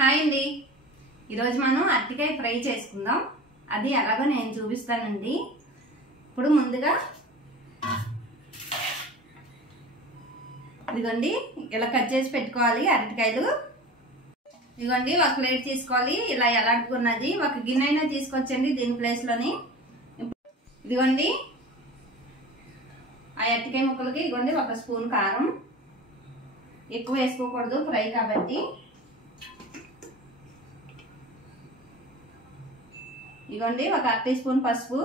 Hi అండి, ఈరోజు మనం అరటికాయ ఫ్రై చేసుకుందాం. అది ఎలాగో నేను చూపిస్తానండి. ఇప్పుడు ముందుగా ఇదిగోండి ఇలా కట్ చేసి పెట్టుకోవాలి అరటికాయలు. ఇదిగోండి ఒక ప్లేట్ తీసుకోవాలి. ఇలా ఎలాడుకున్నది ఒక గిన్నె అయినా తీసుకొచ్చండి దీని ప్లేస్లోని. ఇదిగోండి ఆ అరటికాయ ముక్కలకి ఇదిగోండి ఒక స్పూన్ కారం, ఎక్కువ వేసుకోకూడదు ఫ్రై కాబట్టి. ఇదిగోండి ఒక 1/2 టీ స్పూన్ పసుపు,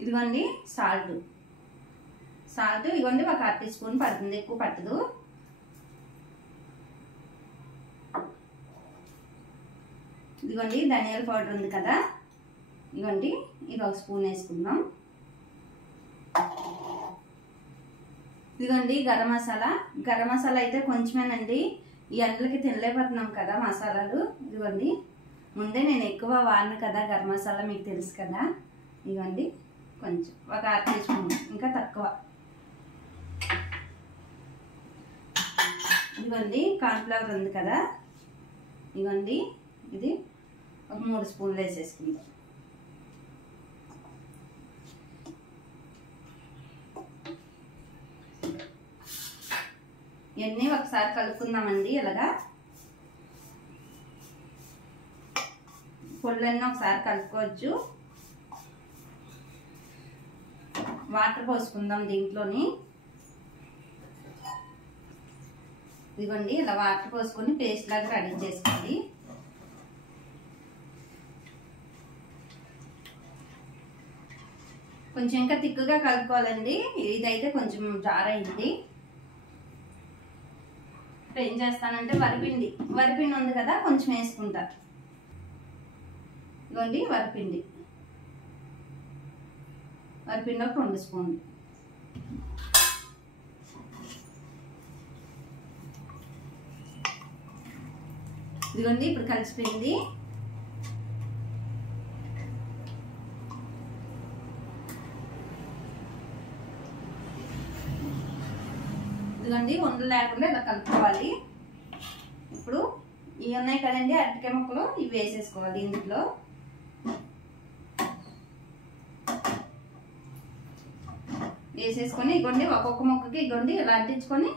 ఇదిగోండి సాల్ట్ ఇదిగోండి ఒక 1/2 టీ స్పూన్ పడుతుంది, ఎక్కువ పట్టదు. ఇదిగోండి ధనియాల పౌడర్ ఉంది కదా, ఇదిగోండి ఇది 1 స్పూన్ వేసుకుందాం. ఇదిగోండి గరం మసాలా అయితే కొంచెమేనండి, ఈ ఎండలకి తినలేకపోతున్నాం కదా మసాలాలు. ఇదిగోండి ముందే నేను ఎక్కువ వాడను కదా గరం మసాలా, మీకు తెలుసు కదా. ఇదిగోండి కొంచెం ఒక 1/2 టీ స్పూన్, ఇంకా తక్కువ. ఇదిగోండి కార్న్ఫ్లవర్ ఉంది కదా, ఇదిగోండి ఇది ఒక 3 స్పూన్లు వేసేసుకుందాం. ఇవన్నీ ఒకసారి కలుపుకుందామండి. ఇలాగా పొళ్ళన్నీ ఒకసారి కలుపుకోవచ్చు. వాటర్ పోసుకుందాం దీంట్లోని. ఇదిగోండి ఇలా వాటర్ పోసుకొని పేస్ట్ లాగా రెడీ చేసుకోండి. కొంచెం ఇంకా తిక్కుగా కలుపుకోవాలండి. ఇదైతే కొంచెం జారైంది. ఏం చేస్తానంటే వరిపిండి ఉంది కదా, కొంచెం వేసుకుంటా. ఇదిగోండి వరిపిండి ఒక 2 స్పూన్లు. ఇదిగోండి ఇప్పుడు కలిసిపోయింది. ఇదిగోండి ఉండలు లేకుండా ఇలా కలుపుకోవాలి. ఇప్పుడు ఇవి ఉన్నాయి కదండి అరటికాయ ముక్కలు, ఇవి వేసేసుకోవాలి ఇందులో. వేసేసుకొని ఇగోండి ఒక్కొక్క ముక్కకి ఇగోండి ఇలా అంటించుకోవాలి.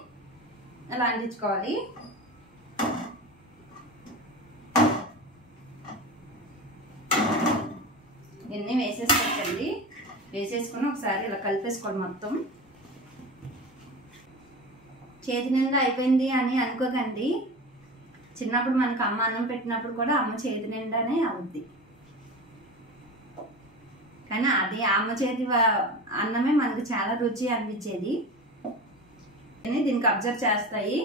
ఇవన్నీ వేసేసుకోండి. వేసేసుకొని ఒకసారి ఇలా కలిపేసుకోండి మొత్తం. చేతి నిండా అయిపోయింది అని అనుకోకండి. చిన్నప్పుడు మనకు అమ్మ అన్నం పెట్టినప్పుడు కూడా అమ్మ చేతి నిండానే అవుద్ది, కానీ అది అమ్మ చేతి అన్నమే మనకు చాలా రుచి అనిపించేది. దీనికి అబ్జర్వ్ చేస్తాయి.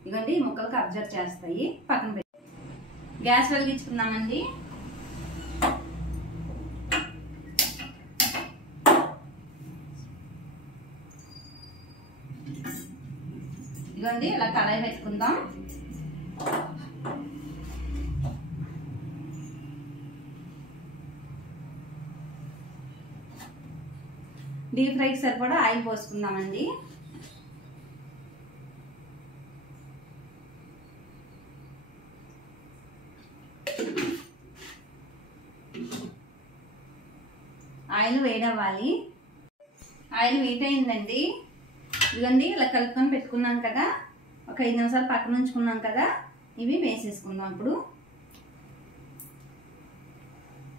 ఇదిగోండి ఈ ముక్కలకు అబ్జర్వ్ చేస్తాయి. పక్కన పెట్టి గ్యాస్ వెలిగించుకుందామండి. ఇదిగోండి ఇలా కడాయి పెట్టుకుందాం. డీప్ ఫ్రైకి సరిపడా ఆయిల్ పోసుకుందామండి. ఆయిల్ వేడవ్వాలి. ఆయిల్ హీట్ అయిందండి. ఇదిగోండి ఇలా కలుపుకొని పెట్టుకున్నాం కదా, ఒక 5 నిమిషాలు పక్కన ఉంచుకున్నాం కదా, ఇవి వేసేసుకుందాం. ఇప్పుడు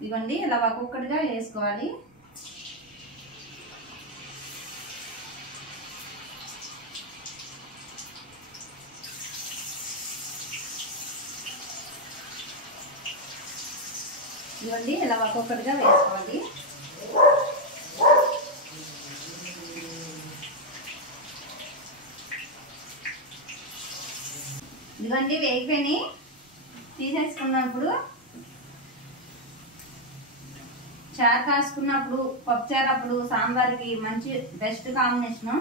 ఇదిగోండి ఇలా ఒక్కొక్కటిగా వేసుకోవాలి. ఇదిగోండి ఇలా ఒక్కొక్కటిగా వేసుకోవాలి. ఇదిగోండి వేగిపోయి తీసేసుకున్నాం. ఇప్పుడు చారు కాసుకున్నప్పుడు, పప్పుచారు అప్పుడు, సాంబార్కి మంచి బెస్ట్ కాంబినేషను.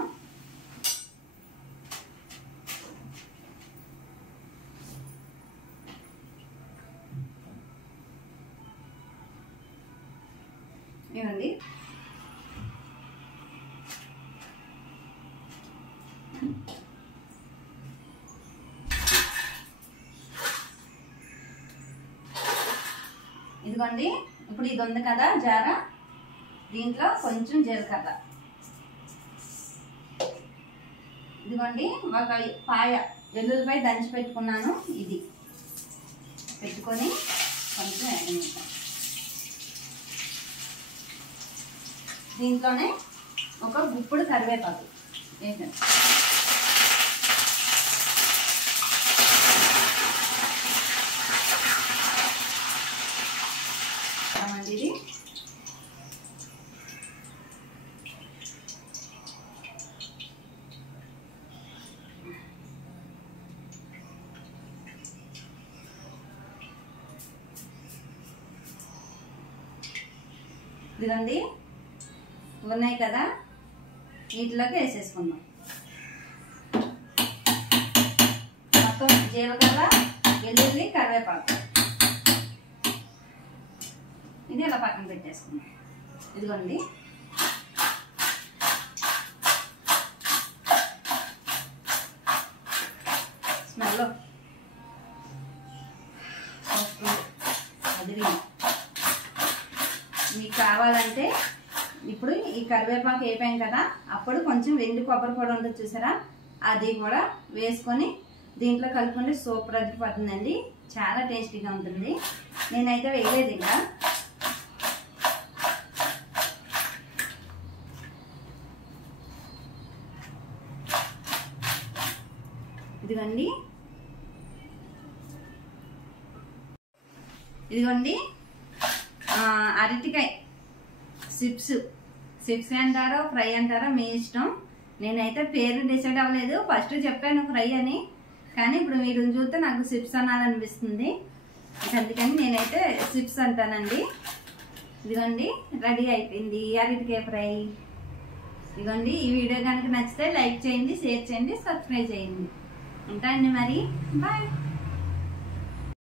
ఇవ్వండి ఇదిగోండి ఇప్పుడు ఇది ఉంది కదా జార, దీంట్లో కొంచెం జీలకర్ర, ఇదిగోండి ఒక పాయ వెల్లుల్లిపాయ దంచి పెట్టుకున్నాను, ఇది పెట్టుకొని కొంచెం వేగనిద్దాం. దీంట్లోనే ఒక గుప్పుడు కరివేపాకు వేసాను. ఇది ఇదిగోండి ఉన్నాయి కదా, వీటిలోకి వేసేసుకుందాం. మొత్తం జీలకర్ర, వెల్లుల్లి, కరివేపాకు ఇది ఇలా పక్కన పెట్టేసుకుందాం. ఇదిగోండి స్మెల్ అది మీకు కావాలంటే ఇప్పుడు ఈ కరివేపాకు వేపాం కదా, అప్పుడు కొంచెం వెండి కొబ్బరి పొడి ఉంటుంది చూసారా, అది కూడా వేసుకొని దీంట్లో కలుపుకుంటే సూపర్ అదిరిపోతుందండి, చాలా టేస్టీగా ఉంటుంది. నేనైతే వేయలేదు ఇంకా. ఇదిగోండి అరటికాయ చిప్స్ అంటారో ఫ్రై అంటారో మీ ఇష్టం. నేనైతే పేరు డిసైడ్ అవ్వలేదు, ఫస్ట్ చెప్పాను ఫ్రై అని, కానీ ఇప్పుడు మీరు చూస్తే నాకు చిప్స్ అనాలనిపిస్తుంది, అందుకని నేనైతే చిప్స్ అంటానండి. ఇదిగోండి రెడీ అయిపోయింది అరటికాయ ఫ్రై. ఇదిగోండి ఈ వీడియో కనుక నచ్చితే లైక్ చేయండి, షేర్ చేయండి, సబ్స్క్రైబ్ చేయండి. ఉంటాండి మరి, బాయ్.